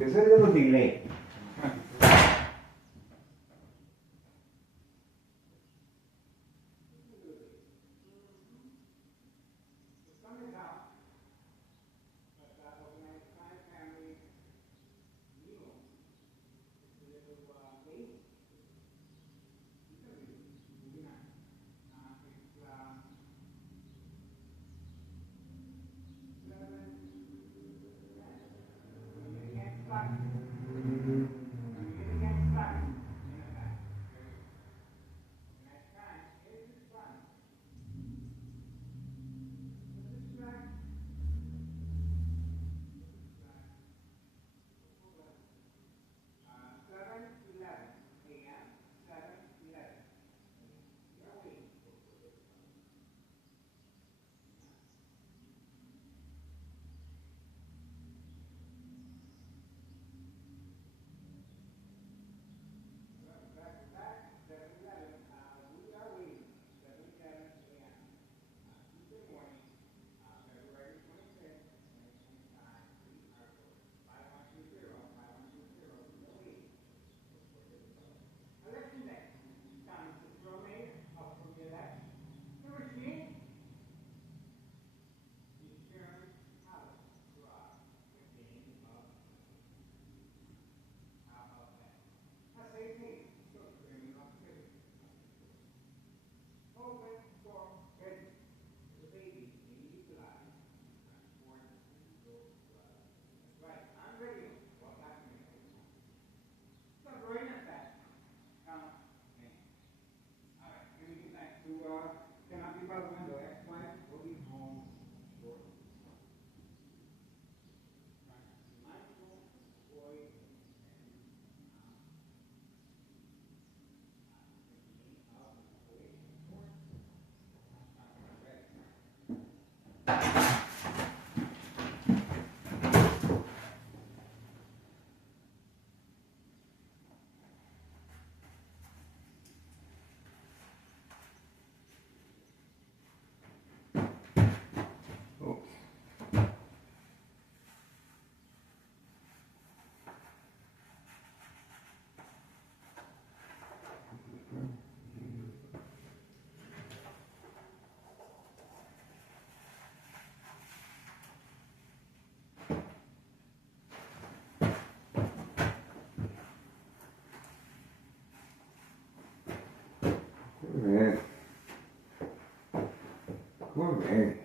Terceiro ano di lei. Bene. Va bene.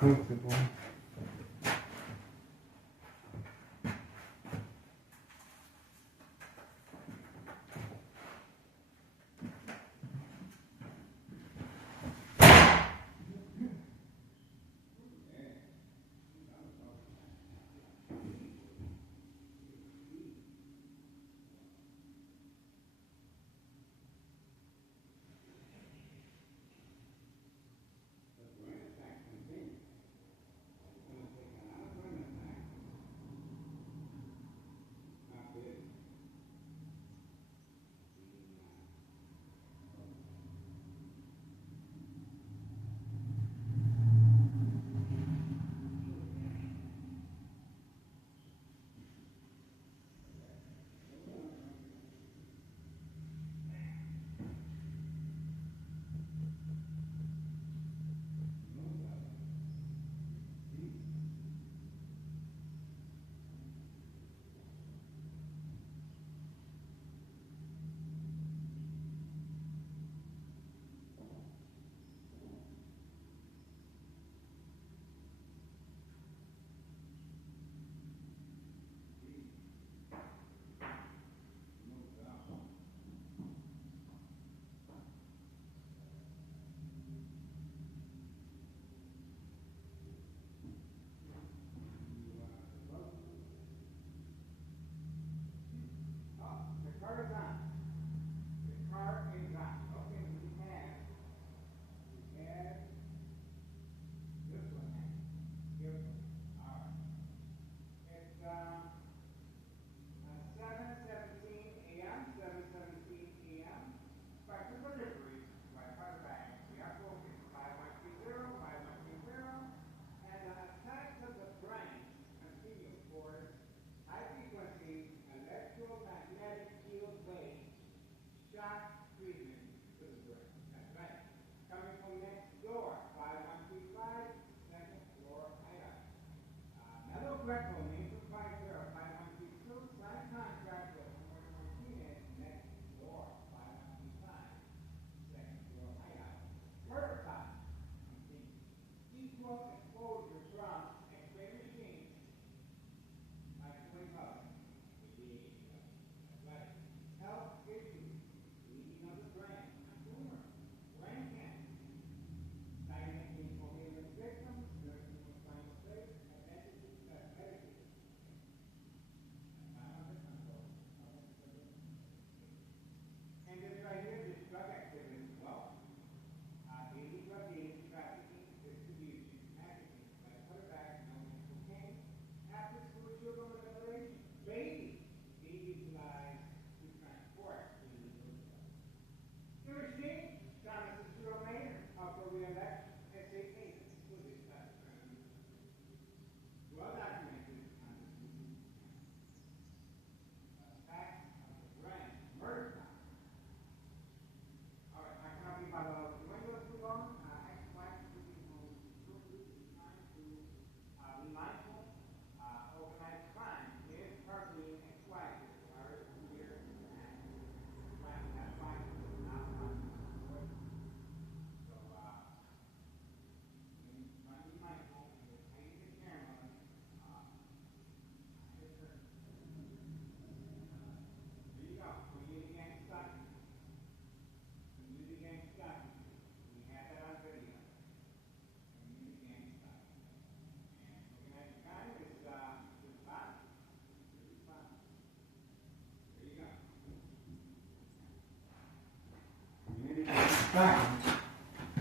comfortable.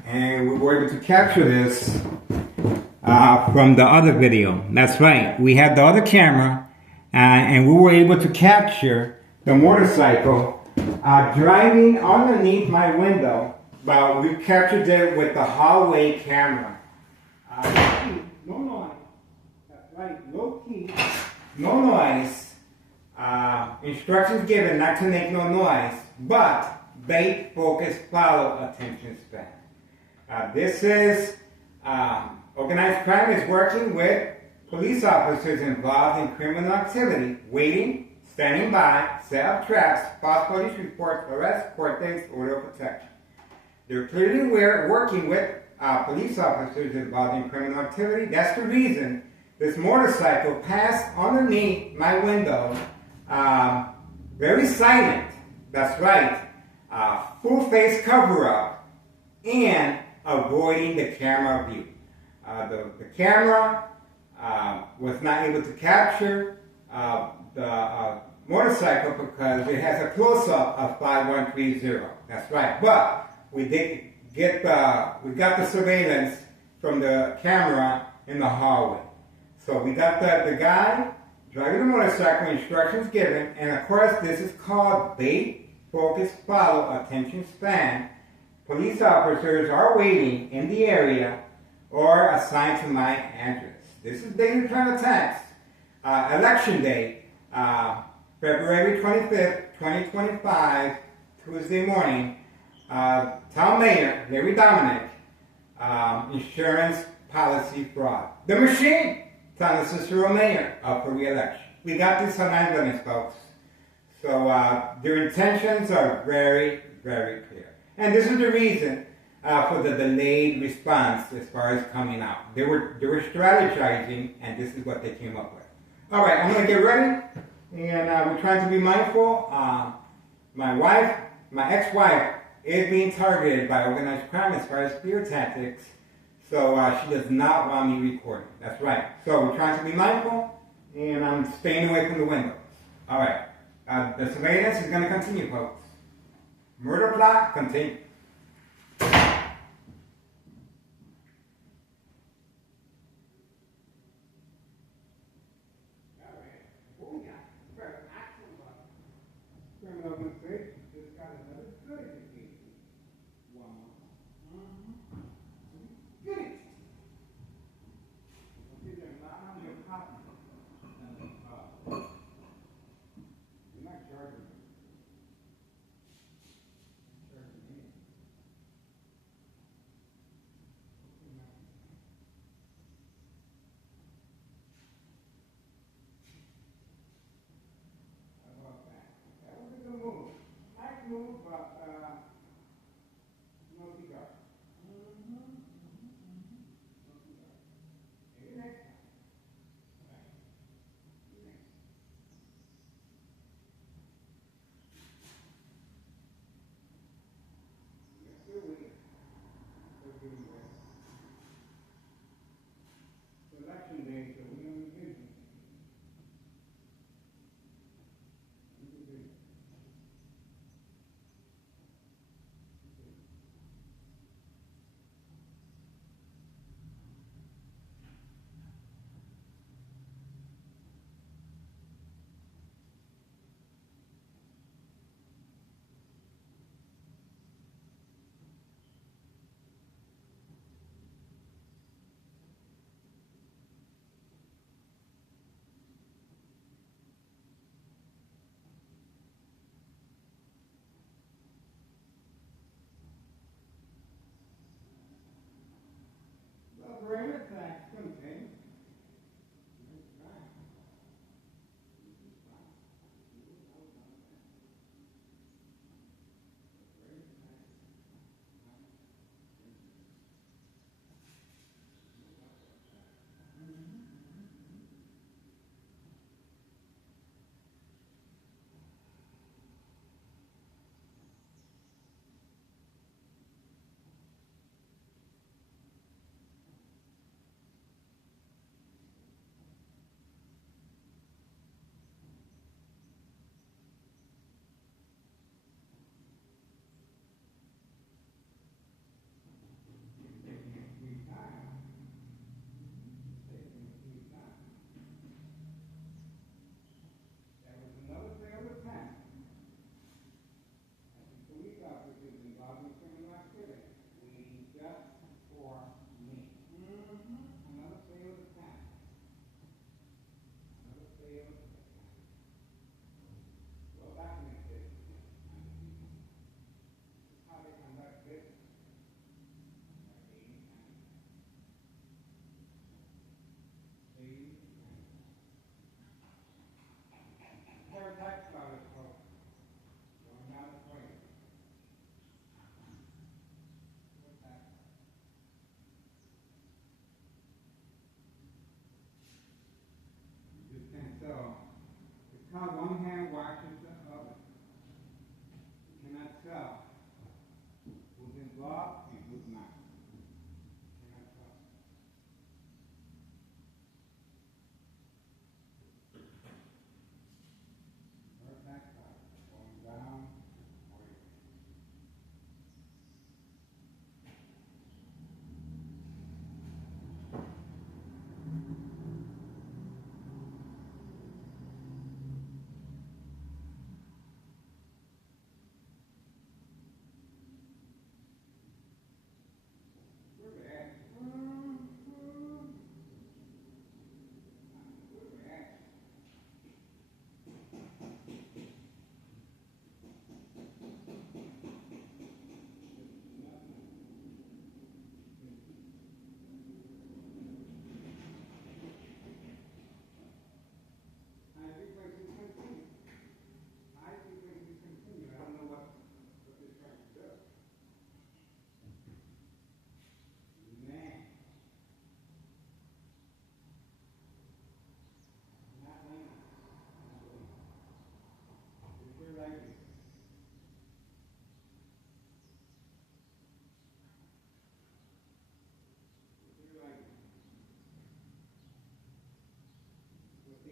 And we were able to capture this from the other video. That's right. We had the other camera and we were able to capture the motorcycle driving underneath my window. But we captured it with the hallway camera. No noise. That's right. Low key. No noise. Instructions given not to make no noise. But bait, focus, follow, attention span. This is organized crime is working with police officers involved in criminal activity, waiting, standing by, set up traps, false police reports, arrest, court dates, order of protection. They're clearly working with police officers involved in criminal activity. That's the reason this motorcycle passed underneath my window, very silent. That's right. Full face cover up and avoiding the camera view. The camera was not able to capture the motorcycle because it has a close-up of 5130. That's right. But we did get we got the surveillance from the camera in the hallway. So we got the guy driving the motorcycle, instructions given, and of course this is called bait, focus, follow, attention span. Police officers are waiting in the area or assigned to my address. This is Daily Crime Attacks, Election Day, February 25th, 2025, Tuesday morning. Town Mayor, Larry Dominic, insurance policy fraud. The machine, Town of Cicero Mayor, up for re-election. We got this on evidence, folks. So their intentions are very, very clear. And this is the reason for the delayed response as far as coming out. They were strategizing, and this is what they came up with. All right, I'm going to get ready, and we're trying to be mindful. My ex-wife, is being targeted by organized crime as far as fear tactics, so she does not want me recording. That's right. So we're trying to be mindful, and I'm staying away from the windows. All right. The surveillance is going to continue, folks. Murder plot continue. Election day, so we don't need business. Brain attacks contain.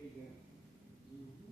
again.